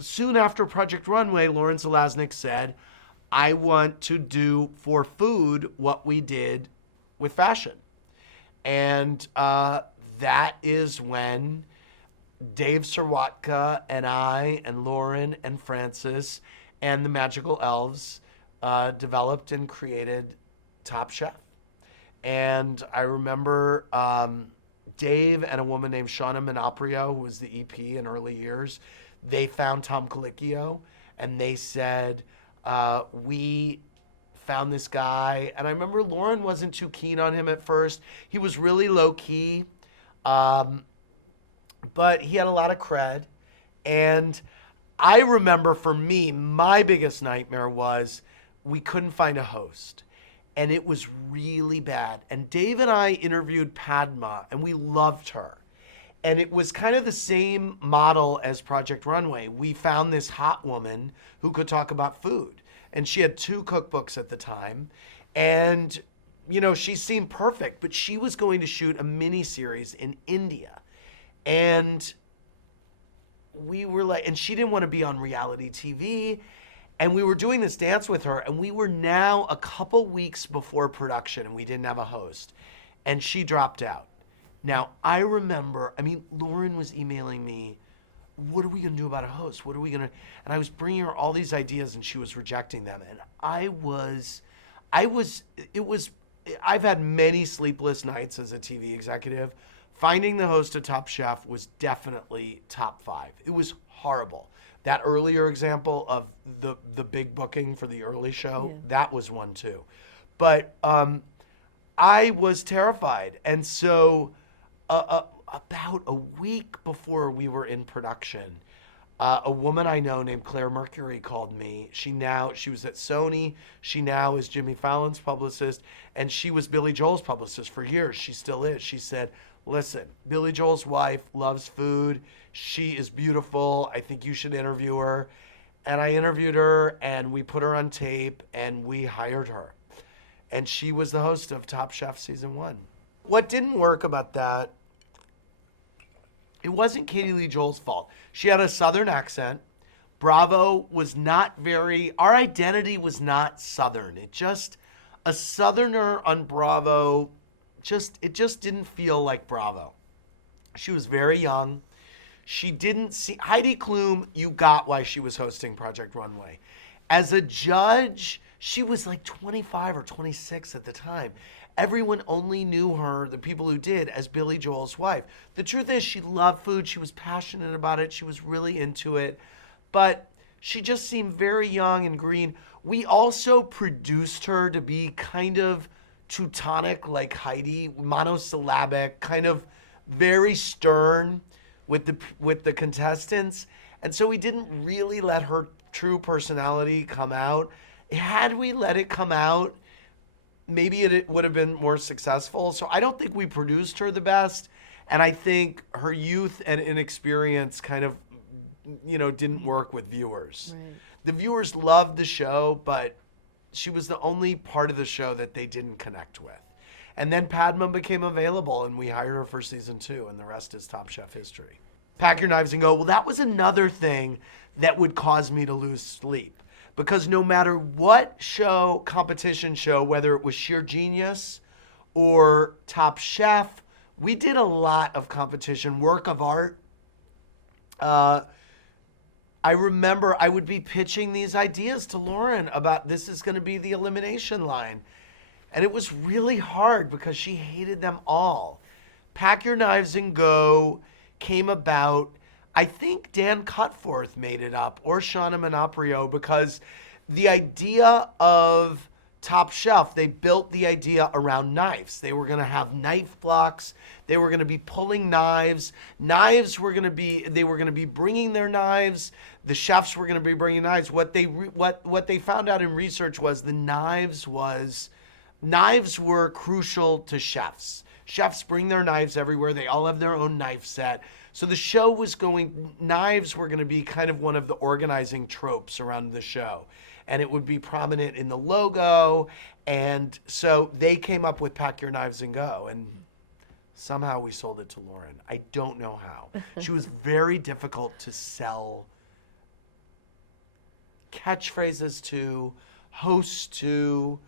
soon after Project Runway, Lauren Zalaznick said, I want to do for food what we did with fashion. And that is when Dave Serwatka and I and Lauren and Francis and the Magical Elves developed and created Top Chef. And I remember Dave and a woman named Shauna Minoprio, who was the EP in early years, they found Tom Colicchio and they said, we found this guy. And I remember Lauren wasn't too keen on him at first. He was really low key, but he had a lot of cred. And I remember for me, my biggest nightmare was we couldn't find a host. And it was really bad. And Dave and I interviewed Padma, and we loved her. And it was kind of the same model as Project Runway. We found this hot woman who could talk about food. And she had 2 cookbooks at the time. And, you know, she seemed perfect, but she was going to shoot a mini-series in India. And we were like, and she didn't want to be on reality TV. And we were doing this dance with her, and we were now a couple weeks before production, and we didn't have a host. And she dropped out. Now, I remember, Lauren was emailing me, what are we going to do about a host? What are we going to, and I was bringing her all these ideas, and she was rejecting them. And I've had many sleepless nights as a TV executive. Finding the host of Top Chef was definitely top 5. It was horrible. That earlier example of the big booking for the early show, that was one too. But I was terrified. And so about a week before we were in production, a woman I know named Claire Mercury called me. She was at Sony. She now is Jimmy Fallon's publicist, and she was Billy Joel's publicist for years. She still is. She said, listen, Billy Joel's wife loves food. She is beautiful. I think you should interview her. And I interviewed her, and we put her on tape, and we hired her. And she was the host of Top Chef Season 1. What didn't work about that, it wasn't Katie Lee Joel's fault. She had a Southern accent. Bravo was not our identity was not Southern. A Southerner on Bravo, it just didn't feel like Bravo. She was very young. She didn't see, Heidi Klum, you got why she was hosting Project Runway. As a judge, she was like 25 or 26 at the time. Everyone only knew her, the people who did, as Billy Joel's wife. The truth is, she loved food. She was passionate about it. She was really into it. But she just seemed very young and green. We also produced her to be kind of Teutonic like Heidi, monosyllabic, kind of very stern with the contestants. And so we didn't really let her true personality come out. Had we let it come out, maybe it would have been more successful. So I don't think we produced her the best. And I think her youth and inexperience kind of, didn't work with viewers. Right. The viewers loved the show, but she was the only part of the show that they didn't connect with. And then Padma became available, and we hired her for Season 2, and the rest is Top Chef history. Pack your knives and go. Well, that was another thing that would cause me to lose sleep. Because no matter what show, competition show, whether it was Sheer Genius or Top Chef, we did a lot of competition, work of art. I remember I would be pitching these ideas to Lauren about this is going to be the elimination line. And it was really hard because she hated them all. Pack Your Knives and Go came about, I think Dan Cutforth made it up, or Shauna Minoprio, because the idea of Top Chef, they built the idea around knives. They were going to have knife blocks. They were going to be pulling knives. They were going to be bringing their knives. The chefs were going to be bringing knives. What they found out in research was knives were crucial to chefs. Chefs bring their knives everywhere. They all have their own knife set. So the show knives were going to be kind of one of the organizing tropes around the show. And it would be prominent in the logo. And so they came up with Pack Your Knives and Go. And somehow we sold it to Lauren. I don't know how. She was very difficult to sell. catchphrases to, hosts to.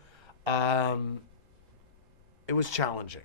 It was challenging.